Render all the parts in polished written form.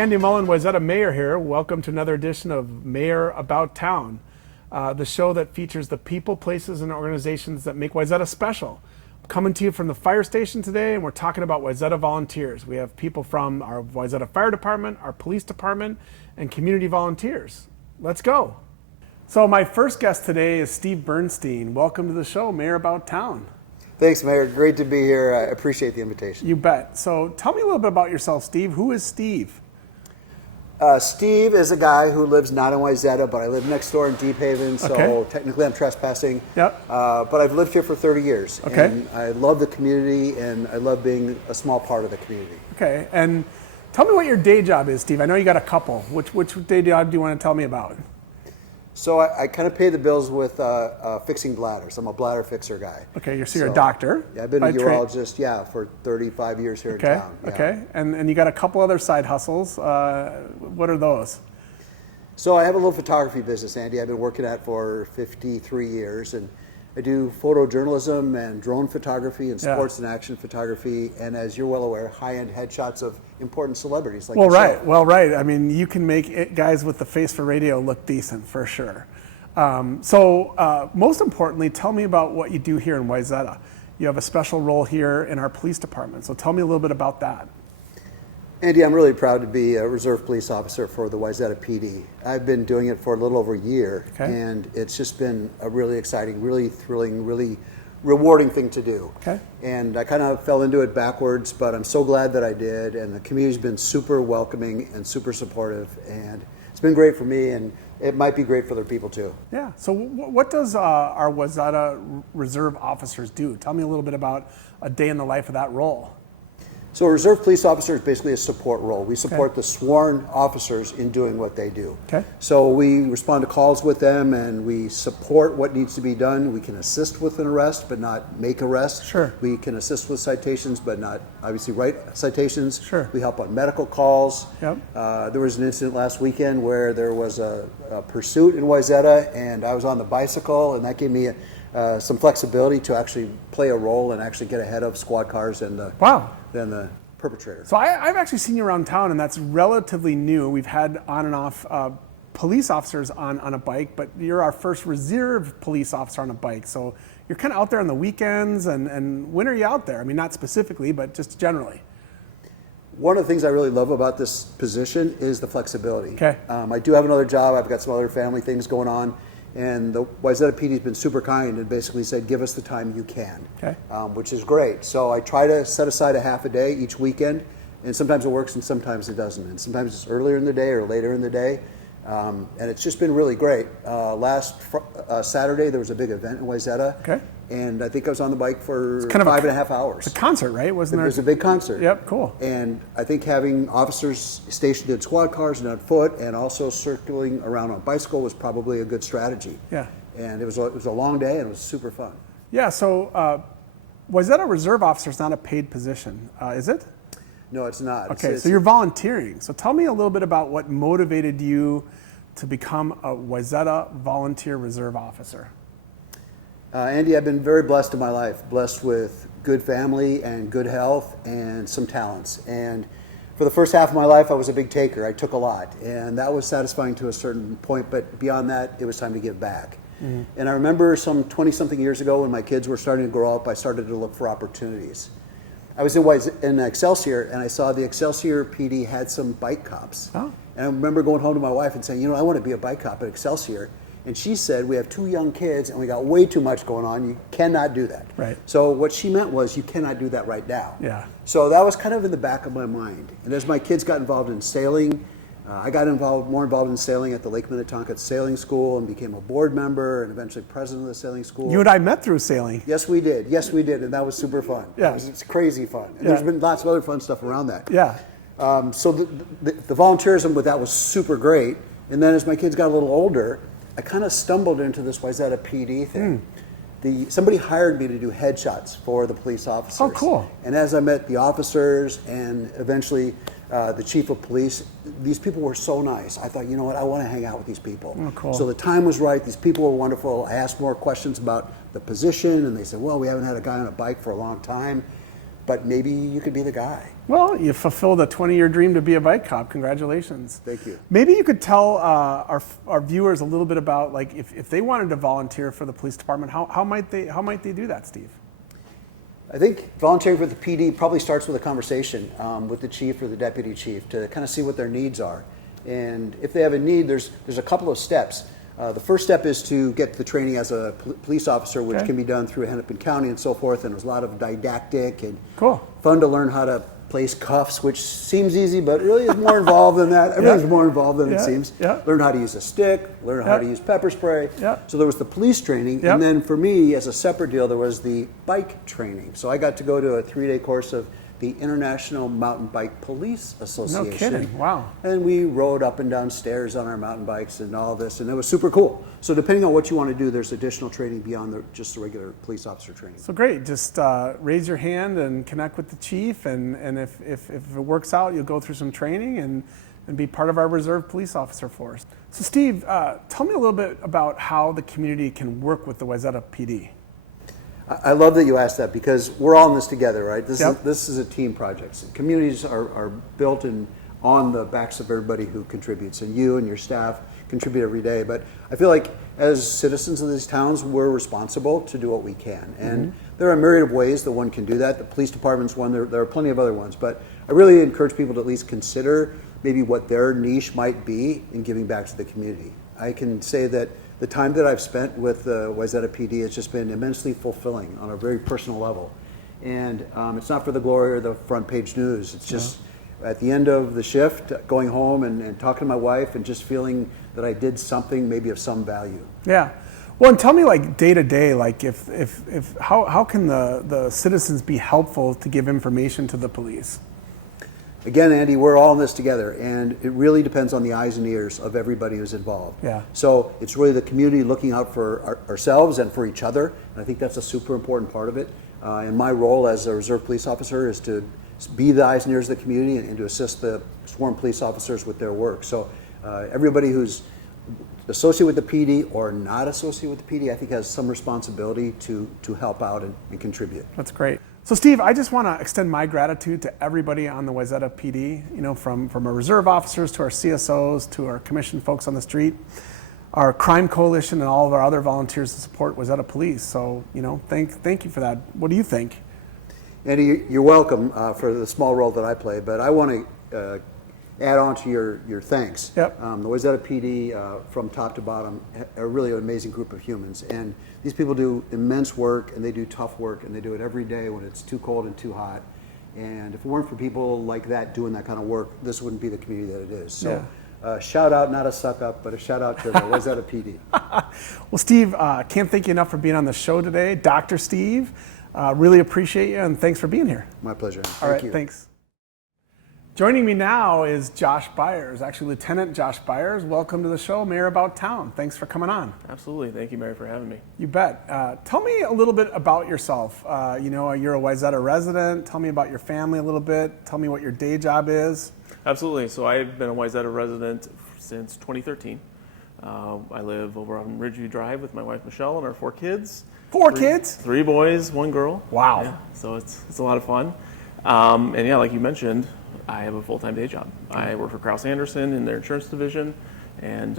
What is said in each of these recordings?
Andy Mullen, Wayzata Mayor here. Welcome to another edition of Mayor About Town, the show that features the people, places, and organizations that make Wayzata special. I'm coming to you from the fire station today, and we're talking about Wayzata volunteers. We have people from our Wayzata Fire Department, our police department, and community volunteers. Let's go. So my first guest today is Steve Bernstein. Welcome to the show, Mayor About Town. Thanks, Mayor. Great to be here. I appreciate the invitation. You bet. So tell me a little bit about yourself, Steve. Who is Steve? Steve is a guy who lives not in Wayzata, but I live next door in Deep Haven, so technically I'm trespassing. Yep. But I've lived here for 30 years. Okay. And I love the community, and I love being a small part of the community. Okay. And tell me what your day job is, Steve. I know you got a couple. Which day job do you want to tell me about? So I kind of pay the bills with fixing bladders. I'm a bladder fixer guy. Okay, so you're a doctor. Yeah, I've been a urologist, for 35 years here in town. Yeah. Okay, and you got a couple other side hustles. What are those? So I have a little photography business, Andy. I've been working at for 53 years, and I do photojournalism and drone photography and sports and action photography, and as you're well aware, high-end headshots of important celebrities like yourself. Right. I mean, you can make guys with the face for radio look decent for sure. So most importantly, tell me about what you do here in Wayzata. You have a special role here in our police department, so tell me a little bit about that. Andy, I'm really proud to be a reserve police officer for the Wayzata PD. I've been doing it for a little over a year, and it's just been a really exciting, really thrilling, really rewarding thing to do. Okay. And I kind of fell into it backwards, but I'm so glad that I did, and the community's been super welcoming and super supportive, and it's been great for me, and it might be great for other people too. Yeah, so what does our Wayzata reserve officers do? Tell me a little bit about a day in the life of that role. So a reserve police officer is basically a support role. We support the sworn officers in doing what they do. Okay. So we respond to calls with them, and we support what needs to be done. We can assist with an arrest, but not make arrests. Sure. We can assist with citations, but not obviously write citations. Sure. We help on medical calls. Yep. There was an incident last weekend where there was a pursuit in Wayzata, and I was on the bicycle, and that gave me some flexibility to actually play a role and actually get ahead of squad cars and than the perpetrator. So I've actually seen you around town, and that's relatively new. We've had on and off police officers on a bike, but you're our first reserve police officer on a bike. So you're kind of out there on the weekends, and when are you out there? I mean, not specifically, but just generally. One of the things I really love about this position is the flexibility. Okay. I do have another job. I've got some other family things going on. And the Wayzata PD has been super kind and basically said, give us the time you can, which is great. So I try to set aside a half a day each weekend, and sometimes it works and sometimes it doesn't. And sometimes it's earlier in the day or later in the day, and it's just been really great. Last Saturday, there was a big event in Wayzata, and I think I was on the bike for kind of 5.5 hours. It's a concert, right? Wasn't there? It was a big concert. Yep, cool. And I think having officers stationed in squad cars and on foot and also circling around on bicycle was probably a good strategy. Yeah. And it was a long day, and it was super fun. Yeah, so Wayzata reserve officer is not a paid position, is it? No, it's not. Okay, so you're volunteering. So tell me a little bit about what motivated you to become a Wayzata volunteer reserve officer. Andy, I've been very blessed in my life, blessed with good family and good health and some talents. And for the first half of my life, I was a big taker. I took a lot, and that was satisfying to a certain point, but beyond that, it was time to give back. Mm-hmm. And I remember some 20-something years ago when my kids were starting to grow up, I started to look for opportunities. I was in Excelsior, and I saw the Excelsior PD had some bike cops. Oh. And I remember going home to my wife and saying, I want to be a bike cop at Excelsior. And she said, we have 2 young kids and we got way too much going on. You cannot do that. Right. So what she meant was you cannot do that right now. Yeah. So that was kind of in the back of my mind. And as my kids got involved in sailing, I got more involved in sailing at the Lake Minnetonka Sailing School and became a board member and eventually president of the sailing school. You and I met through sailing. Yes, we did. And that was super fun. Yeah. It's crazy fun. And there's been lots of other fun stuff around that. Yeah. So the volunteerism with that was super great. And then as my kids got a little older, I kind of stumbled into this Wayzata PD thing. Somebody hired me to do headshots for the police officers. Oh, cool. And as I met the officers and eventually the chief of police, these people were so nice. I thought, you know what, I want to hang out with these people. Oh, cool. So the time was right. These people were wonderful. I asked more questions about the position, and they said, well, we haven't had a guy on a bike for a long time. but maybe you could be the guy. Well, you fulfilled a 20-year dream to be a bike cop. Congratulations. Thank you. Maybe you could tell our viewers a little bit about, like, if they wanted to volunteer for the police department, how might they do that, Steve? I think volunteering for the PD probably starts with a conversation with the chief or the deputy chief to kind of see what their needs are. And if they have a need, there's a couple of steps. The first step is to get the training as a police officer, which can be done through Hennepin County and so forth. And there's a lot of didactic and fun to learn how to place cuffs, which seems easy, but really is more involved than that. Everything's more involved than it seems. Learn how to use a stick, learn how to use pepper spray. So there was the police training. And then for me, as a separate deal, there was the bike training. So I got to go to a 3-day course of the International Mountain Bike Police Association. No kidding, wow. And we rode up and down stairs on our mountain bikes and all this, and it was super cool. So depending on what you want to do, there's additional training beyond just the regular police officer training. So great, just raise your hand and connect with the chief, and if it works out, you'll go through some training and be part of our reserve police officer force. So Steve, tell me a little bit about how the community can work with the Wayzata PD. I love that you asked that, because we're all in this together, right? This is a team project. Communities are built on the backs of everybody who contributes, and you and your staff contribute every day. But I feel like as citizens of these towns, we're responsible to do what we can. And there are a myriad of ways that one can do that. The police department's one, there are plenty of other ones. But I really encourage people to at least consider maybe what their niche might be in giving back to the community. I can say that the time that I've spent with the Wayzata PD has just been immensely fulfilling on a very personal level. And it's not for the glory or the front page news. It's just at the end of the shift, going home and talking to my wife and just feeling that I did something maybe of some value. Yeah. Well, and tell me, like, day to day, like how can the citizens be helpful to give information to the police? Again, Andy, we're all in this together, and it really depends on the eyes and ears of everybody who's involved. Yeah. So it's really the community looking out for ourselves and for each other, and I think that's a super important part of it. And my role as a reserve police officer is to be the eyes and ears of the community and to assist the sworn police officers with their work. So everybody who's associated with the PD or not associated with the PD, I think has some responsibility to help out and contribute. That's great. So Steve, I just want to extend my gratitude to everybody on the Wayzata PD, you know, from our reserve officers to our CSOs to our commissioned folks on the street, our crime coalition, and all of our other volunteers to support Wayzata Police. So, you know, thank you for that. What do you think? Andy, you're welcome for the small role that I play, but I want to add on to your thanks. Yep. The Wayzata PD, from top to bottom, are really an amazing group of humans. And these people do immense work, and they do tough work, and they do it every day when it's too cold and too hot. And if it weren't for people like that doing that kind of work, this wouldn't be the community that it is. So shout out, not a suck up, but a shout out to the Wayzata PD. Well, Steve, can't thank you enough for being on the show today. Dr. Steve, really appreciate you, and thanks for being here. My pleasure. All right, thanks. Joining me now is Josh Byers, actually Lieutenant Josh Byers. Welcome to the show, Mayor About Town. Thanks for coming on. Absolutely. Thank you, Mary, for having me. You bet. Tell me a little bit about yourself. You know, you're a Wayzata resident. Tell me about your family a little bit. Tell me what your day job is. Absolutely. So I've been a Wayzata resident since 2013. I live over on Ridgeview Drive with my wife, Michelle, and our 4 kids. 4 kids? 3 boys, 1 girl. Wow. Yeah, so it's a lot of fun. And yeah, like you mentioned, I have a full-time day job. I work for Kraus Anderson in their insurance division and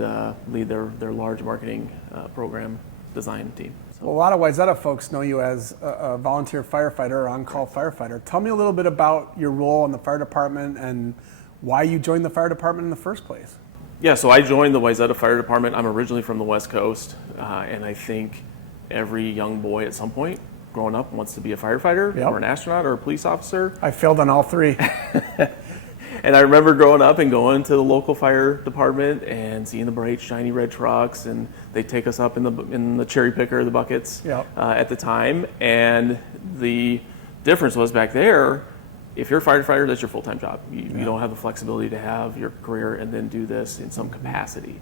lead their large marketing program design team. So. Well, a lot of Wayzata folks know you as a volunteer firefighter or on-call firefighter. Tell me a little bit about your role in the fire department and why you joined the fire department in the first place. Yeah, so I joined the Wayzata Fire Department. I'm originally from the West Coast, and I think every young boy at some point growing up wants to be a firefighter or an astronaut or a police officer. I failed on all 3. And I remember growing up and going to the local fire department and seeing the bright, shiny red trucks, and they'd take us up in the cherry picker, the buckets at the time. And the difference was back there, if you're a firefighter, that's your full-time job. You don't have the flexibility to have your career and then do this in some capacity.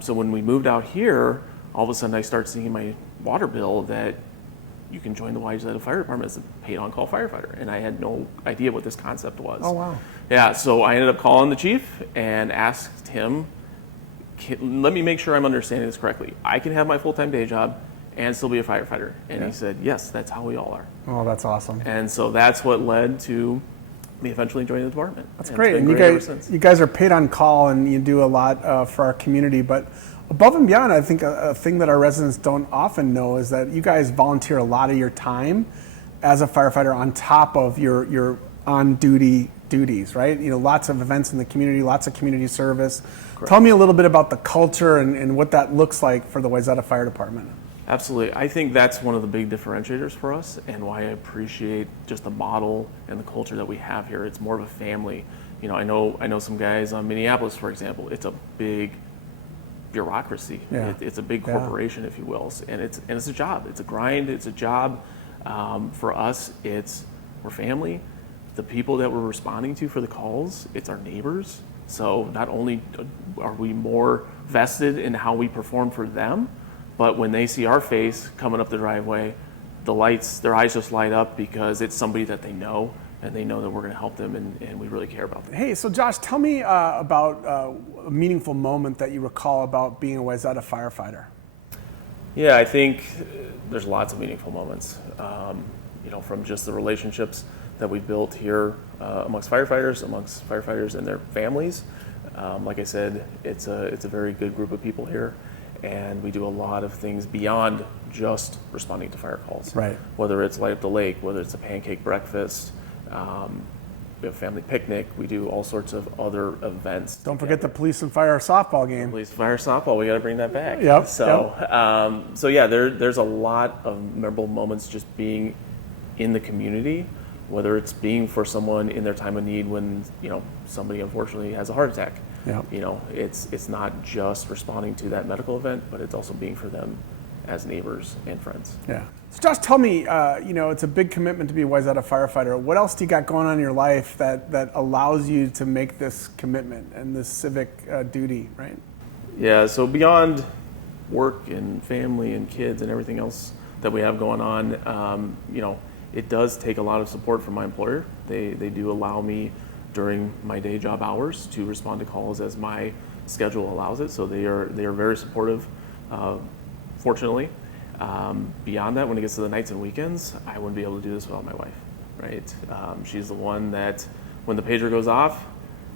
So when we moved out here, all of a sudden I start seeing my water bill that you can join the Wayzata Fire Department as a paid on-call firefighter. And I had no idea what this concept was. Oh, wow. Yeah, so I ended up calling the chief and asked him, let me make sure I'm understanding this correctly. I can have my full-time day job and still be a firefighter? And he said, yes, that's how we all are. Oh, that's awesome. And so that's what led to me eventually joining the department. That's great. And you guys are paid on call, and you do a lot for our community. But above and beyond, I think a thing that our residents don't often know is that you guys volunteer a lot of your time as a firefighter on top of your on-duty duties, right? Lots of events in the community, lots of community service. Correct. Tell me a little bit about the culture and what that looks like for the Wayzata Fire Department. Absolutely. I think that's one of the big differentiators for us, and why I appreciate just the model and the culture that we have here. It's more of a family. I know some guys on Minneapolis, for example. It's a big bureaucracy. Yeah. It's a big corporation, if you will, and it's a job. It's a grind. It's a job. For us, we're family. The people that we're responding to for the calls, it's our neighbors. So not only are we more vested in how we perform for them, but when they see our face coming up the driveway, their eyes just light up, because it's somebody that they know, and they know that we're going to help them, and we really care about them. Hey, so Josh, tell me about a meaningful moment that you recall about being a Wayzata firefighter. Yeah, I think there's lots of meaningful moments, from just the relationships that we've built here amongst firefighters and their families. Like I said, it's a very good group of people here, and we do a lot of things beyond just responding to fire calls. Right. Whether it's light up the lake, whether it's a pancake breakfast, we have a family picnic. We do all sorts of other events. Don't forget the police and fire softball game. Police and fire softball. We got to bring that back. Yep. So yeah, there's a lot of memorable moments just being in the community. Whether it's being for someone in their time of need when somebody unfortunately has a heart attack. Yep. It's not just responding to that medical event, but it's also being for them as neighbors and friends. Yeah. So Josh, tell me, it's a big commitment to be a Wayzata firefighter. What else do you got going on in your life that allows you to make this commitment and this civic duty, right? Yeah. So beyond work and family and kids and everything else that we have going on, it does take a lot of support from my employer. They do allow me during my day job hours to respond to calls as my schedule allows it. So they are very supportive, fortunately. Beyond that, when it gets to the nights and weekends, I wouldn't be able to do this without my wife, right? She's the one that when the pager goes off,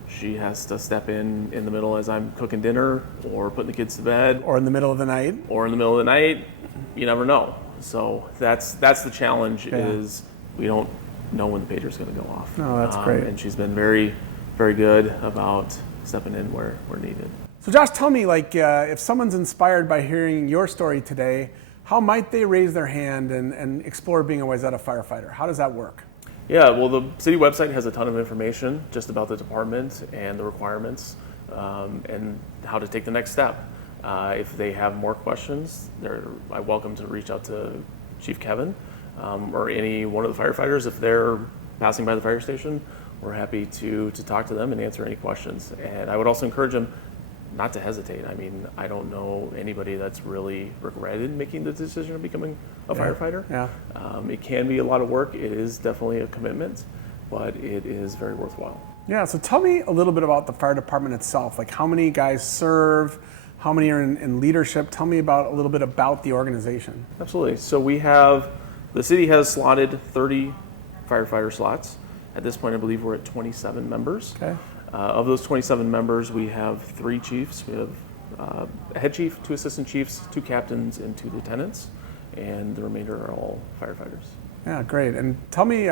she has to step in the middle as I'm cooking dinner or putting the kids to bed. Or in the middle of the night. You never know. So that's the challenge, is we don't know when the pager's going to go off. Oh, that's great. And she's been very, very good about stepping in where needed. So Josh, tell me, if someone's inspired by hearing your story today, how might they raise their hand and explore being a Wayzata firefighter? How does that work? Yeah, well, the city website has a ton of information just about the department and the requirements and how to take the next step. If they have more questions, I welcome to reach out to Chief Kevin or any one of the firefighters. If they're passing by the fire station, we're happy to talk to them and answer any questions. And I would also encourage them not to hesitate. I mean, I don't know anybody that's really regretted making the decision of becoming a firefighter. Yeah. It can be a lot of work. It is definitely a commitment, but it is very worthwhile. Yeah, so tell me a little bit about the fire department itself. How many guys serve? How many are in leadership? Tell me a little bit about the organization. Absolutely. So the city has slotted 30 firefighter slots. At this point, I believe we're at 27 members. Okay. Of those 27 members, we have 3 chiefs. We have a head chief, 2 assistant chiefs, 2 captains, and 2 lieutenants. And the remainder are all firefighters. Yeah, great. And tell me,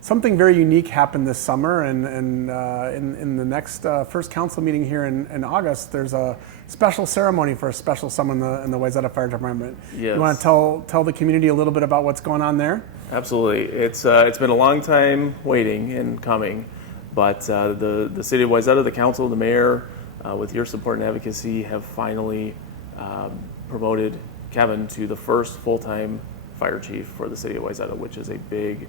something very unique happened this summer, and in the next first council meeting here in August, there's a special ceremony for a special someone in the Wayzata Fire Department. Yes. You want to tell the community a little bit about what's going on there? Absolutely. It's been a long time waiting and coming, but the city of Wayzata, the council, the mayor, with your support and advocacy, have finally promoted Kevin to the first full-time fire chief for the city of Wayzata, which is a big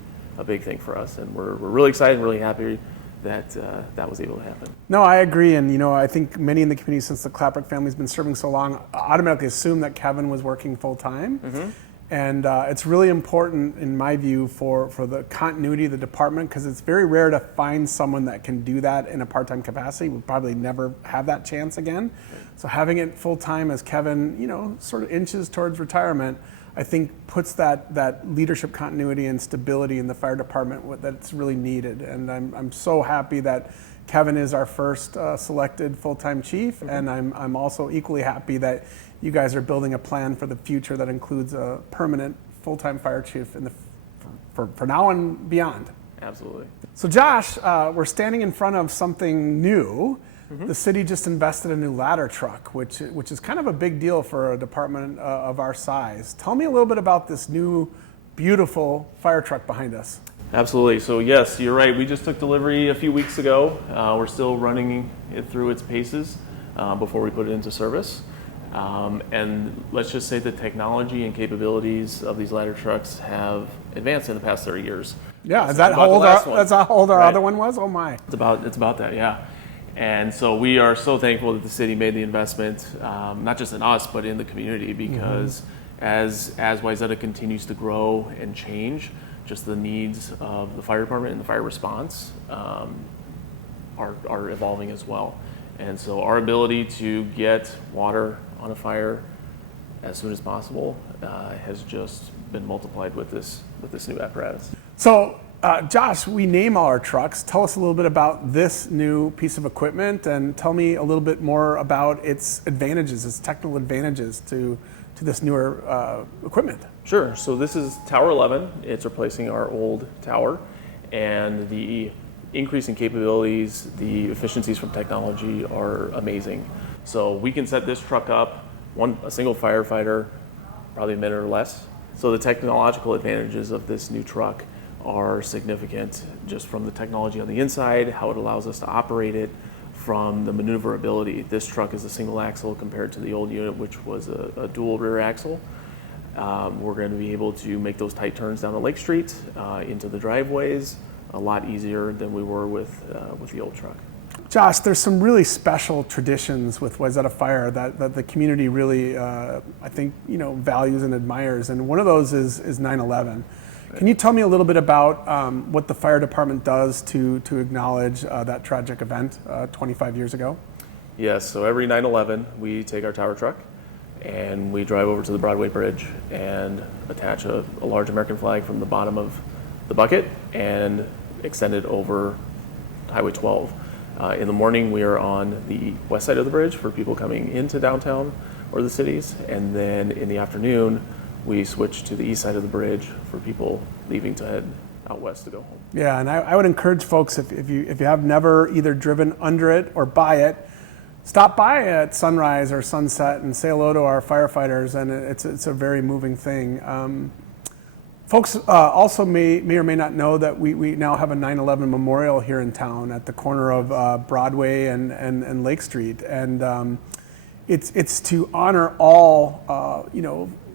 thing for us, and we're really excited and really happy that that was able to happen. No, I agree, and I think many in the community, since the Clapper family's been serving so long, automatically assume that Kevin was working full time. Mm-hmm. And it's really important, in my view, for the continuity of the department, because it's very rare to find someone that can do that in a part-time capacity. We'll probably never have that chance again. So having it full-time as Kevin, sort of inches towards retirement, I think puts that leadership continuity and stability in the fire department that's really needed. And I'm so happy that Kevin is our first selected full-time chief, and I'm also equally happy that you guys are building a plan for the future that includes a permanent full-time fire chief for now and beyond. Absolutely. So Josh, we're standing in front of something new. The city just invested in a new ladder truck, which is kind of a big deal for a department of our size. Tell me a little bit about this new, beautiful fire truck behind us. Absolutely. So yes, you're right. We just took delivery a few weeks ago. We're still running it through its paces before we put it into service. And let's just say the technology and capabilities of these ladder trucks have advanced in the past 30 years. Yeah, that's how old our other one was? Oh my. It's about that, yeah. And so we are so thankful that the city made the investment, not just in us, but in the community, because as Wayzata continues to grow and change, just the needs of the fire department and the fire response are evolving as well. And so our ability to get water on a fire as soon as possible has just been multiplied with this new apparatus. So Josh, we name all our trucks. Tell us a little bit about this new piece of equipment, and tell me a little bit more about its advantages, its technical advantages to this newer equipment. Sure. So this is Tower 11. It's replacing our old tower, and the increase in capabilities, the efficiencies from technology are amazing. So we can set this truck up, a single firefighter, probably a minute or less. So the technological advantages of this new truck are significant, just from the technology on the inside, how it allows us to operate it, from the maneuverability. This truck is a single axle compared to the old unit, which was a dual rear axle. We're going to be able to make those tight turns down the Lake Street into the driveways a lot easier than we were with the old truck. Josh, there's some really special traditions with Wayzata Fire that the community really, I think, values and admires, and one of those is 9/11. Can you tell me a little bit about what the fire department does to acknowledge that tragic event 25 years ago? Yes, so every 9/11 we take our tower truck and we drive over to the Broadway Bridge and attach a large American flag from the bottom of the bucket and extend it over Highway 12. In the morning we are on the west side of the bridge for people coming into downtown or the cities, and then in the afternoon we switch to the east side of the bridge for people leaving to head out west to go home. Yeah, and I would encourage folks, if you have never either driven under it or by it, stop by at sunrise or sunset and say hello to our firefighters, and it's a very moving thing. Folks also may or may not know that we now have a 9/11 memorial here in town at the corner of Broadway and Lake Street, and it's to honor all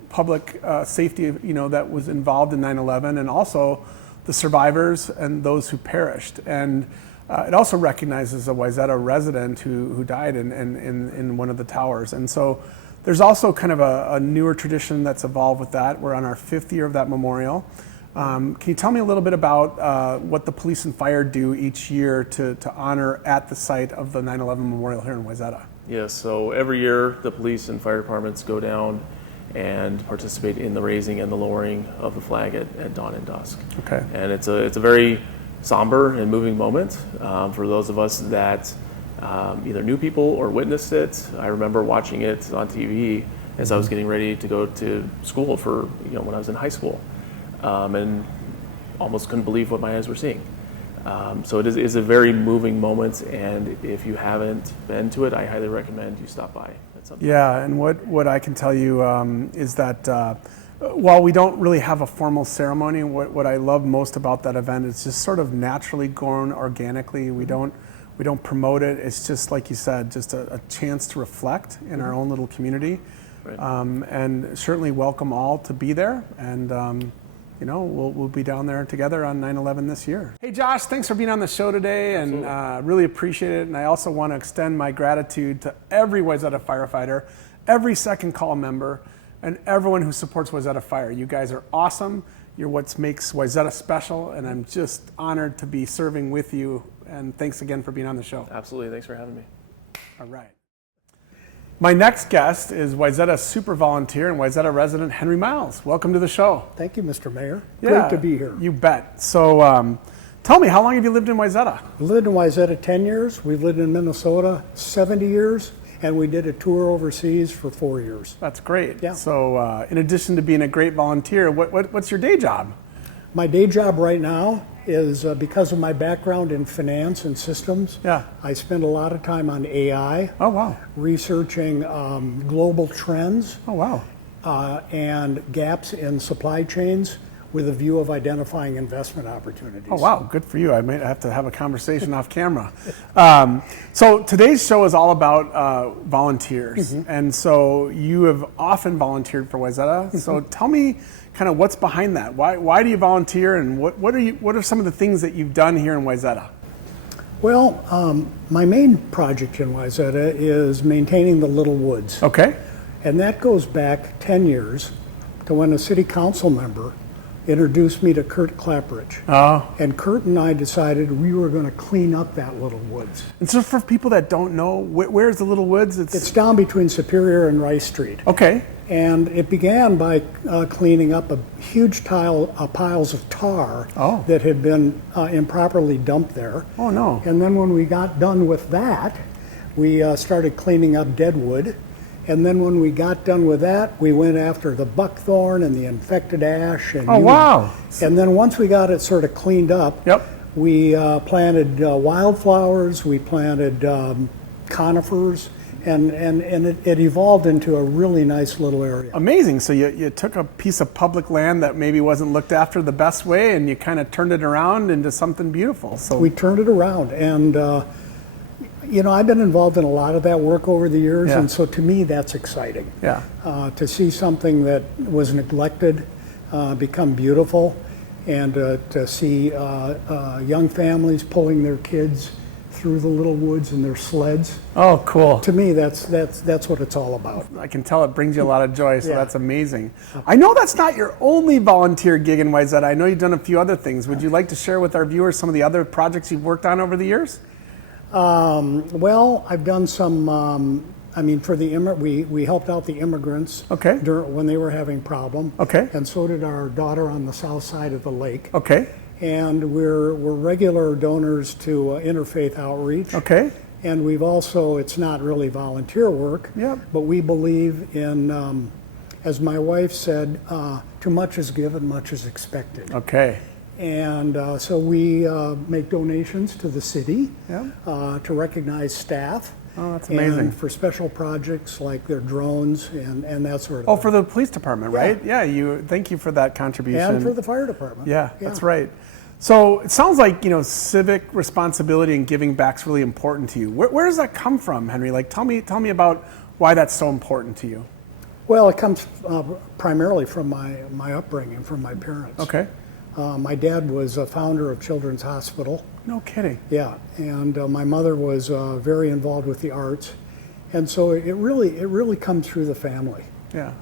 public safety that was involved in 9/11, and also the survivors and those who perished. And it also recognizes a Wayzata resident who died in one of the towers. And so there's also kind of a newer tradition that's evolved with that. We're on our 5th year of that memorial. Can you tell me a little bit about what the police and fire do each year to honor at the site of the 9/11 memorial here in Wayzata? Yes, so every year the police and fire departments go down and participate in the raising and the lowering of the flag at dawn and dusk. Okay. And it's a very somber and moving moment for those of us that either knew people or witnessed it. I remember watching it on TV as I was getting ready to go to school for when I was in high school, and almost couldn't believe what my eyes were seeing. So it is a very moving moment, and if you haven't been to it, I highly recommend you stop by. Yeah, and what I can tell you is that while we don't really have a formal ceremony, what I love most about that event is just sort of naturally grown organically. We don't promote it. It's just, like you said, just a chance to reflect in our own little community, right. And certainly welcome all to be there. And we'll be down there together on 9/11 this year. Hey, Josh, thanks for being on the show today, and really appreciate it. And I also want to extend my gratitude to every Wayzata firefighter, every second call member, and everyone who supports Wayzata Fire. You guys are awesome. You're what makes Wayzata special, and I'm just honored to be serving with you. And thanks again for being on the show. Absolutely. Thanks for having me. All right. My next guest is Wayzata super volunteer and Wayzata resident Henry Miles. Welcome to the show. Thank you, Mr. Mayor. Yeah, Great to be here. You bet. So tell me, how long have you lived in Wayzata? We lived in Wayzata 10 years. We've lived in Minnesota 70 years, and we did a tour overseas for 4 years. That's great. Yeah. So in addition to being a great volunteer, what's your day job? My day job right now is because of my background in finance and systems. Yeah. I spend a lot of time on AI. Oh, wow. Researching global trends. Oh, wow. And gaps in supply chains with a view of identifying investment opportunities. Oh, wow. Good for you. I might have to have a conversation off camera. So today's show is all about volunteers. Mm-hmm. And so you have often volunteered for Wayzata. Mm-hmm. So tell me kind of what's behind that. Why do you volunteer, and what are some of the things that you've done here in Wayzata? Well, my main project in Wayzata is maintaining the Little Woods. Okay. And that goes back 10 years to when a city council member introduced me to Kurt Clapperidge. Oh. And Kurt and I decided we were going to clean up that Little Woods. And so for people that don't know, where's the Little Woods? It's down between Superior and Rice Street. Okay. And it began by cleaning up a huge piles of tar that had been improperly dumped there. Oh, no. And then when we got done with that, we started cleaning up dead wood. And then when we got done with that, we went after the buckthorn and the infected ash. And wow. And then once we got it sort of cleaned up, yep. We planted wildflowers, we planted conifers, and it evolved into a really nice little area. Amazing. So you took a piece of public land that maybe wasn't looked after the best way, and you kind of turned it around into something beautiful. So we turned it around, and I've been involved in a lot of that work over the years, and so to me that's exciting. Yeah. To see something that was neglected become beautiful, and to see young families pulling their kids through the Little Woods in their sleds. Oh, cool. To me, that's what it's all about. I can tell it brings you a lot of joy, so that's amazing. I know that's not your only volunteer gig in Wayzata. I know you've done a few other things. Would you like to share with our viewers some of the other projects you've worked on over the years? Well, I've done some, for we helped out the immigrants when they were having problems. Okay. And so did our daughter on the south side of the lake. Okay. And we're regular donors to Interfaith Outreach. Okay. And we've also, it's not really volunteer work, but we believe in, as my wife said, too much is given, much is expected. Okay. And so we make donations to the city to recognize staff. Oh, that's amazing. And for special projects like their drones and that sort of thing. Oh, for the police department, right? Yeah, thank you for that contribution. And for the fire department. Yeah, that's right. So it sounds like, civic responsibility and giving back's really important to you. Where does that come from, Henry? Like, tell me about why that's so important to you. Well, it comes primarily from my upbringing, from my parents. Okay. My dad was a founder of Children's Hospital. No kidding. Yeah, and my mother was very involved with the arts, and so it really comes through the family. Yeah.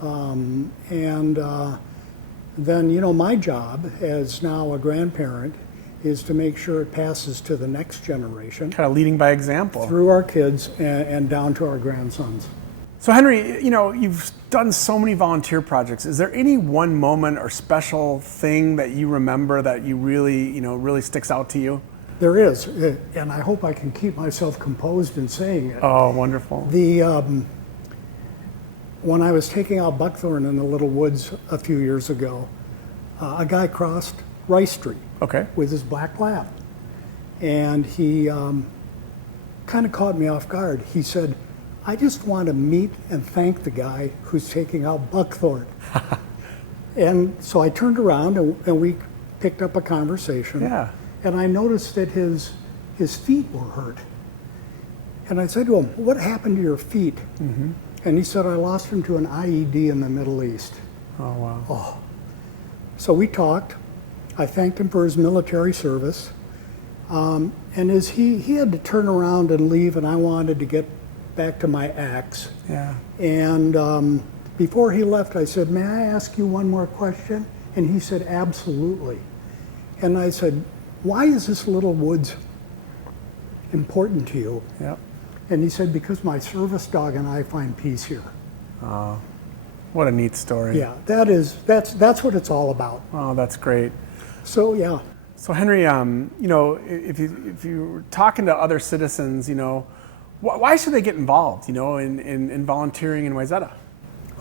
Then my job as now a grandparent is to make sure it passes to the next generation. Kind of leading by example. Through our kids and down to our grandsons. So Henry, you've done so many volunteer projects. Is there any one moment or special thing that you remember that you really sticks out to you? There is, and I hope I can keep myself composed in saying it. Oh, wonderful. When I was taking out buckthorn in the Little Woods a few years ago, a guy crossed Rice Street with his black lab. And he kind of caught me off guard. He said, "I just want to meet and thank the guy who's taking out buckthorn." And so I turned around and we picked up a conversation. Yeah. And I noticed that his feet were hurt. And I said to him, "What happened to your feet?" Mm-hmm. And he said, "I lost him to an IED in the Middle East." Oh, wow. Oh. So we talked. I thanked him for his military service. And as he had to turn around and leave, and I wanted to get back to my axe. Yeah. And Before he left, I said, may I ask you one more question? And he said, absolutely. And I said, why is this little woods important to you? Yep. And he said, because my service dog and I find peace here. What a neat story. Yeah, that's what it's all about. Oh, that's great. So yeah. So Henry, if you're talking to other citizens, why should they get involved, in volunteering in Wayzata?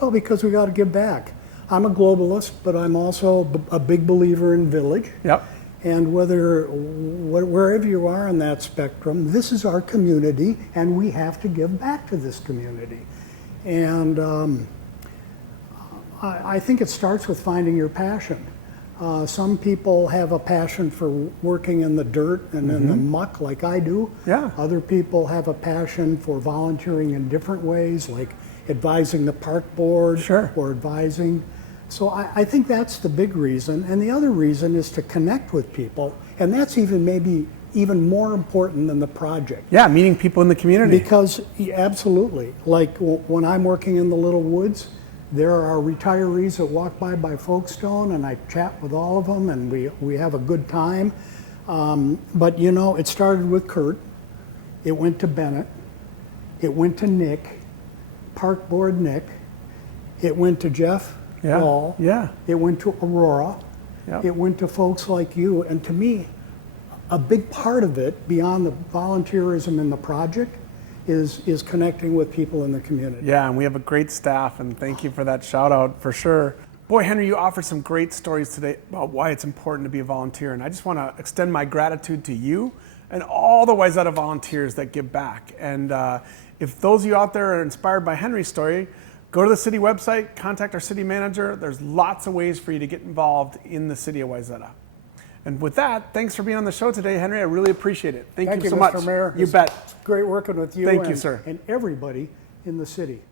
Well, because we got to give back. I'm a globalist, but I'm also a big believer in village. Yep. And wherever you are on that spectrum, this is our community, and we have to give back to this community. And I think it starts with finding your passion. Some people have a passion for working in the dirt and in the muck like I do. Yeah. Other people have a passion for volunteering in different ways, like advising the park board or advising. So I think that's the big reason. And the other reason is to connect with people. And that's maybe even more important than the project. Yeah, meeting people in the community. Because, absolutely. Like when I'm working in the Little Woods, there are retirees that walk by Folkestone, and I chat with all of them, and we have a good time. But it started with Kurt. It went to Bennett. It went to Nick, Park Board Nick. It went to Jeff Wall. Yeah. It went to Aurora. Yep. It went to folks like you. And to me, a big part of it, beyond the volunteerism in the project, is connecting with people in the community. Yeah, and we have a great staff, and thank you for that shout out for sure. Boy, Henry, you offered some great stories today about why it's important to be a volunteer, and I just want to extend my gratitude to you and all the Wayzata volunteers that give back. And if those of you out there are inspired by Henry's story, go to the city website, contact our city manager. There's lots of ways for you to get involved in the city of Wayzata. And with that, thanks for being on the show today, Henry. I really appreciate it. Thank you so much. Mr. Mayor. You bet. It's great working with you. Thank you, sir. And everybody in the city.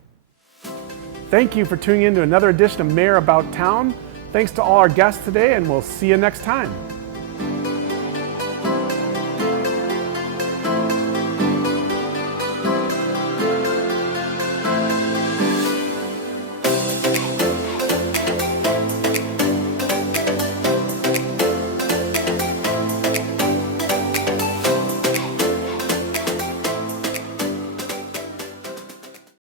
Thank you for tuning in to another edition of Mayor About Town. Thanks to all our guests today, and we'll see you next time.